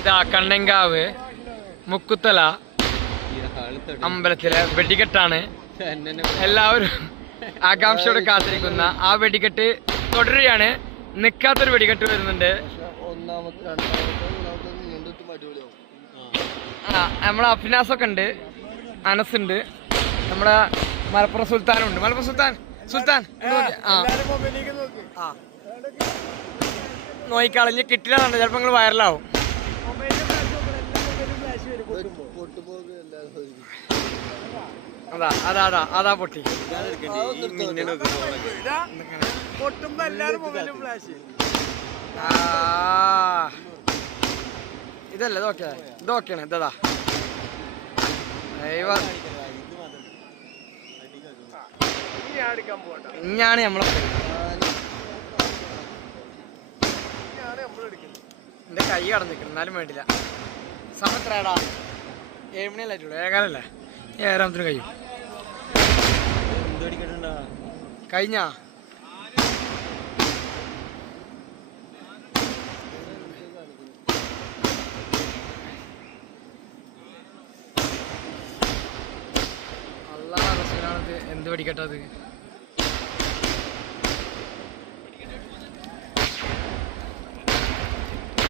ഇതാ കണ്ണങ്കാവ് മുക്കുത്തല അമ്പലത്തിലെ വെടിക്കെട്ടാണ്. എല്ലാവരും ആകാംക്ഷയോടെ കാത്തിരിക്കുന്ന ആ വെടിക്കെട്ട് തുടരുകയാണ്. നിക്കാത്തൊരു വെടിക്കെട്ട് വരുന്നുണ്ട്. നമ്മളെ അഫിനാസൊക്കെ ഉണ്ട്, അനസുണ്ട്, നമ്മുടെ മലപ്പുറം സുൽത്താനുണ്ട്. മലപ്പുറം സുൽത്താൻ നോയിക്കളഞ്ഞ് കിട്ടില്ലാന്നുണ്ട്, ചിലപ്പോ നിങ്ങൾ വൈറലാവും. അതാ പൊട്ടി. ഇതല്ലേ ഇതൊക്കെയാണ് ഇതാ. ഇഞ്ഞാണ് നമ്മളെ എന്റെ കൈ കടന്നിക്കണം, എന്നാലും വേണ്ടില്ല. സമയത്രടാ 7 മണിയല്ലായിട്ടുള്ളൂ, ഏകാലല്ലേ, 7 കഴിയും. കഴിഞ്ഞാ അല്ലാഹ് റസൂലാണത്. എന്ത് പഠിക്കട്ടത്?